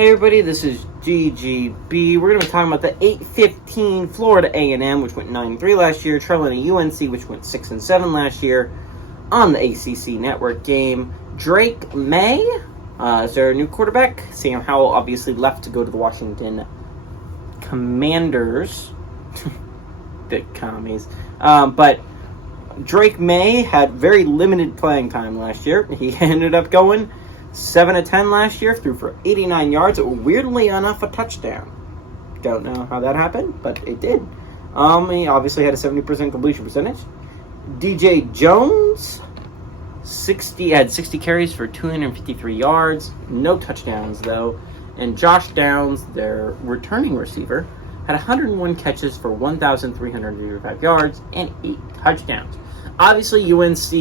Hey everybody, this is GGB. We're going to be talking about the 8-15 Florida A&M, which went 9-3 last year, trailing a UNC, which went 6-7 last year on the ACC Network game. Drake May is their new quarterback. Sam Howell obviously left to go to the Washington Commanders. The commies. But Drake May had very limited playing time last year. He ended up going 7-10 last year, threw for 89 yards, weirdly enough a touchdown. Don't know how that happened, but it did. He obviously had a 70% completion percentage. DJ Jones had 60 carries for 253 yards, no touchdowns though. And Josh Downs, their returning receiver, had 101 catches for 1,385 yards and 8 touchdowns. Obviously, UNC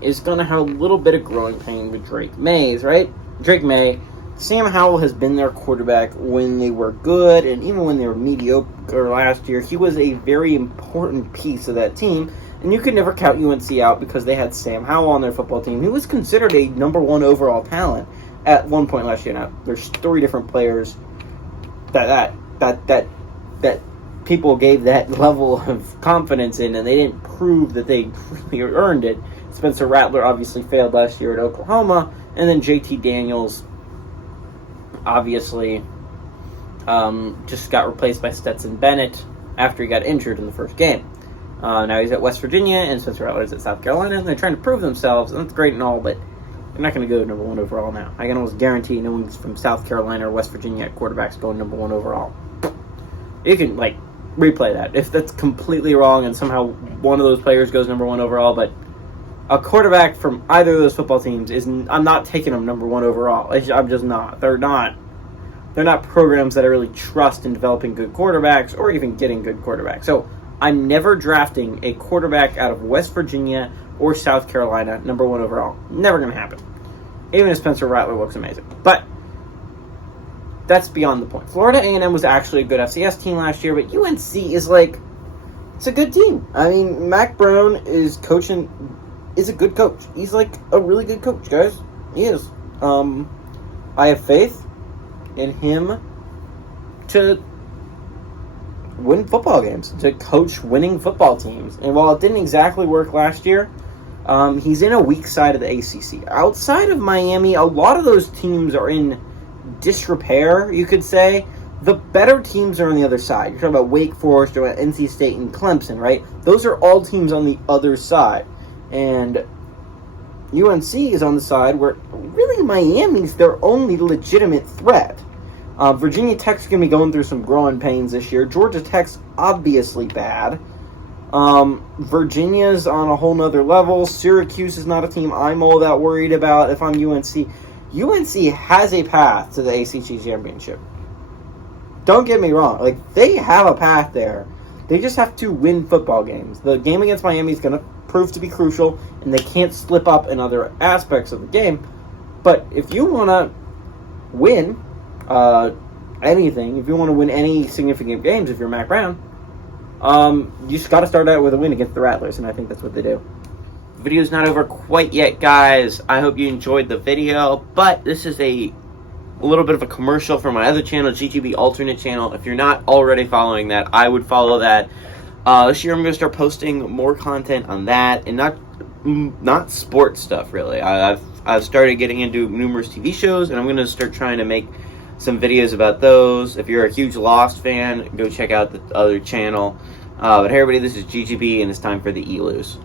is going to have a little bit of growing pain with Drake May, right? Drake May. Sam Howell has been their quarterback when they were good, and even when they were mediocre last year. He was a very important piece of that team, and you could never count UNC out because they had Sam Howell on their football team. He was considered a number one overall talent at one point last year. Now, there's 3 different players that people gave that level of confidence in, and they didn't prove that they really earned it. Spencer Rattler obviously failed last year at Oklahoma, and then JT Daniels obviously just got replaced by Stetson Bennett after he got injured in the first game. Now he's at West Virginia, and Spencer Rattler's at South Carolina, and they're trying to prove themselves, and that's great and all, but they're not going to go number one overall now. I can almost guarantee no one's from South Carolina or West Virginia at quarterbacks going number one overall. You can, replay that if that's completely wrong and somehow one of those players goes number one overall, but a quarterback from either of those football teams I'm not taking them number one overall. I'm just not. They're not programs that I really trust in developing good quarterbacks or even getting good quarterbacks. So I'm never drafting a quarterback out of West Virginia or South Carolina number one overall. Never going to happen. Even if Spencer Rattler looks amazing. But that's beyond the point. Florida A&M was actually a good FCS team last year, but UNC is it's a good team. I mean, Mac Brown is a good coach. He's a really good coach, guys. He is. I have faith in him to win football games, to coach winning football teams. And while it didn't exactly work last year, he's in a weak side of the ACC. Outside of Miami, a lot of those teams are in disrepair, you could say. The better teams are on the other side. You're talking about Wake Forest or NC State and Clemson, right? Those are all teams on the other side. And UNC is on the side where really Miami's their only legitimate threat. Virginia Tech's going to be going through some growing pains this year. Georgia Tech's obviously bad. Virginia's on a whole nother level. Syracuse is not a team I'm all that worried about if I'm UNC. UNC has a path to the ACC championship. Don't get me wrong. They have a path there. They just have to win football games. The game against Miami is going to prove to be crucial, and they can't slip up in other aspects of the game. But if you want to win anything, if you want to win any significant games, if you're Mac Brown, you just got to start out with a win against the Rattlers, and I think that's what they do. The video's not over quite yet, guys. I hope you enjoyed the video, but this is a little bit of a commercial for my other channel, GGB Alternate Channel. If you're not already following that, I would follow that. This year I'm going to start posting more content on that, and not sports stuff, really. I've started getting into numerous TV shows, and I'm going to start trying to make some videos about those. If you're a huge Lost fan, go check out the other channel. But hey, everybody, this is GGB, and it's time for the E-Lose.